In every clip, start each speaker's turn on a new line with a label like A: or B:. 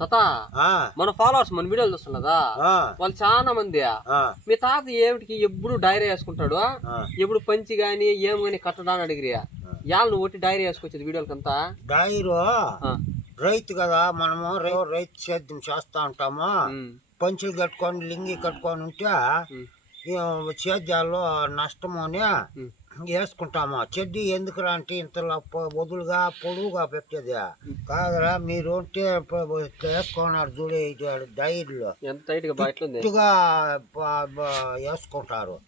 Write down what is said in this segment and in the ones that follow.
A: తాత
B: ఆ,
A: మన ఫాలోవర్స్ మన వీడియోలు చూస్తున్నదా వాళ్ళు చాలా మంది. మీ తాత ఏమిటికి ఎప్పుడు డైరీ వేసుకుంటాడు. ఎప్పుడు పంచి గాని ఏం గాని కట్టడానికి అడిగిరి? యాళ్ళు నువ్వు ఒట్టి డైరీ వేసుకొచ్చేది వీడియోలకంతా
B: డైరు. రైతు కదా మనము రైతు సేద్యం చేస్తా ఉంటాము. పంచులు కట్టుకొని లింగి కట్టుకొని ఉంటే సేద్యాల్లో నష్టము అని. వేసుకుంటాము చెడ్డి ఎందుకురా అంటే ఇంతలో వదులుగా పొడువుగా పెట్టేది. కాదురా మీరు ఉంటే వేసుకున్నారు చూడే డైర్లు
A: ఎంత టైట్గా బయట ఉంది?
B: ఇట్టుగా ప- బ- వేసుకుంటారు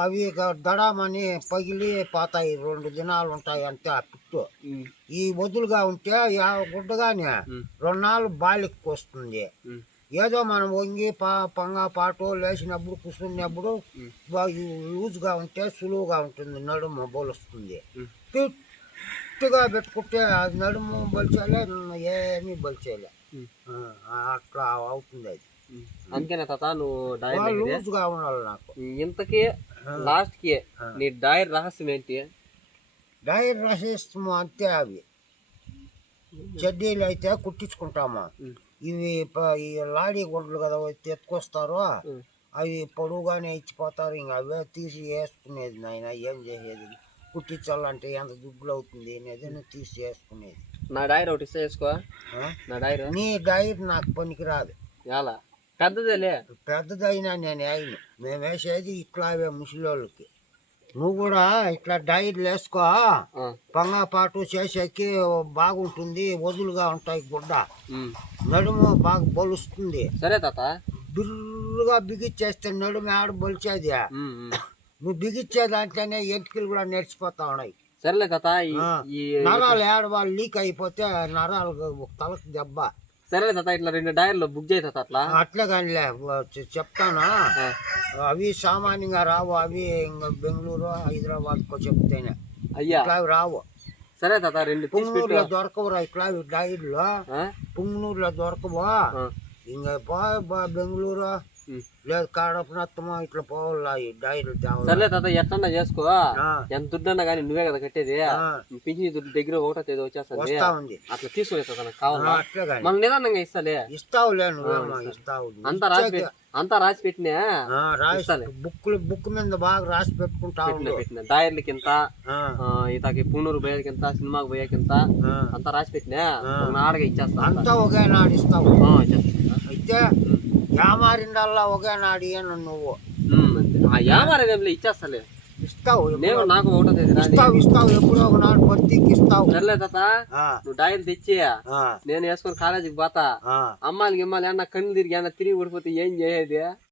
B: అవి దడామని పగిలి పోతాయి రెండు దినాలు ఉంటాయి అంతే ఆ పిట్టు. ఈ వదులుగా ఉంటే గుడ్డగానే రెండు నాలుగు బాలికి వస్తుంది. ఏదో మనం వంగి పా పంగ పాటు లేచినప్పుడు కూర్చున్నప్పుడు లూజ్గా ఉంటే సులువుగా ఉంటుంది. నడుము బొలుస్తుంది. ఫిట్గా పెట్టుకుంటే అది నడుము బలిచేలే ఏమీ బలిచేలే
A: ఉమ్,
B: అట్లా అవుతుంది అది.
A: అందుకేనా తాత నువ్వు డైరీ
B: లూజ్గా ఉండాలి నాకు.
A: ఇంతకీ లాస్ట్కి నీ డైరీ రహస్యం ఏంటి?
B: డైర్ రసిస్తము అంతే అవి. చెడ్డీలు అయితే కుట్టించుకుంటాము. ఇవి ఈ లాడీ గుడ్లు కదా వచ్చి ఎత్తుకొస్తారు. అవి పొడువుగానే ఇచ్చిపోతారు. ఇంకా అవే తీసి వేసుకునేది నాయన ఏం చేసేది? కుట్టించాలంటే ఎంత దుడ్లు అవుతుంది అనేది తీసి వేసుకునేది.
A: నా డైరీ ఒకటి వేసుకో? నా డైరీ?
B: నీ డైర్ నాకు పనికిరాదు.
A: ఎలా పెద్దదేలే.
B: పెద్దదైనా నేను వేయను మేము వేసేది ఇట్లావే ముసలోళ్ళకి. నువ్వు కూడా ఇట్లా డైర్లు వేసుకో. పంగపాటు చేసేకి బాగుంటుంది వదులుగా ఉంటాయి గుడ్డ. నడుము బాగా బలుస్తుంది.
A: సరే తాత.
B: బిర్రుగా బిగిచ్చేస్తే నడుము ఆడ బలిచేది. నువ్వు బిగిచ్చే దాంట్లోనే ఎంటికలు కూడా నేర్చిపోతా ఉన్నాయి.
A: సరేలే తాత
B: నరాలు ఏడ వాళ్ళు లీక్ అయిపోతే నరాలు తలకు దెబ్బ.
A: సరేలే తాత ఇట్లా రెండు డైర్లు బుక్ చేయి తాత అట్లా.
B: అట్లా కానిలే చెప్తాను? అవి సామాన్యంగా రావు అవి ఇంకా బెంగళూరు హైదరాబాద్కో చెప్తేనే.
A: అయ్యా.
B: రావు.
A: సరే తాత రెండు
B: పుంగనూరులో దొరకవురా ఇట్లా డైర్లు? పుంగనూరులో దొరకవు. ఇంకా బెంగళూరు లేదు కాడపనత్తమో ఇట్లా పోవాలా ఈ డైర్లు తేవాలి
A: సర్లే తాత ఎట్లన్నా చేసుకో.
B: ఆ,
A: ఎంత దుడ్డు అన్నా కానీ నువ్వే కదా కట్టేది.
B: ఆ,
A: పింఛన్ దుడ్డు దగ్గర ఒకటో తేదీ వచ్చేస్తుంది.
B: వస్తా ఉంది.
A: అట్లా తీసుకునే తాత నాకు
B: ఆ,
A: కావాలా
B: అట్లే కానీ
A: మనం నిదానంగా ఇస్తాలే.
B: ఇస్తావులే నువ్వేమో ఇస్తావు.
A: అంతా రాసి అంతా రాసి పెట్టినా?
B: ఆ, రాసి
A: ఇస్తాలే.
B: బుక్కులు బుక్ మీద బాగా రాసి పెట్టుకుంటా
A: పెట్టిన
B: ఉండు.
A: పెట్టిన. ఎంత?
B: ఆ,
A: ఇతకి పూనూరు పోయేకి ఎంత? సినిమాకి పోయేకి ఎంత?
B: ఆ.
A: అంతా రాసి పెట్టినా. ఒక నాడగా ఇచ్చేస్తా అంతా.
B: అంతా ఒకే నాడు ఇస్తావు.
A: ఆ, ఇచ్చేస్తా.
B: అయితే యామారిండల్లా ఒకే నాడు ఇయ్యను నువ్వు.
A: ఆ యామారేదేంలే ఇచ్చేస్తాలే
B: ఇస్తావు ఎప్పుడో-
A: నేను నాకు ఒకటో తేదీ
B: ఇస్తావు ఇస్తావు ఎప్పుడో ఒక నాడు బతికి ఇస్తావు.
A: సర్లే తాత నువ్వు డైరీ తెచ్చి నేను వేసుకొని కాలేజీకి పోతా. అమ్మాయిలకి ఇమ్మాలి అన్న కళ్ళు తిరిగి అన్న తిరిగి పడిపోతే ఏం చేయేది?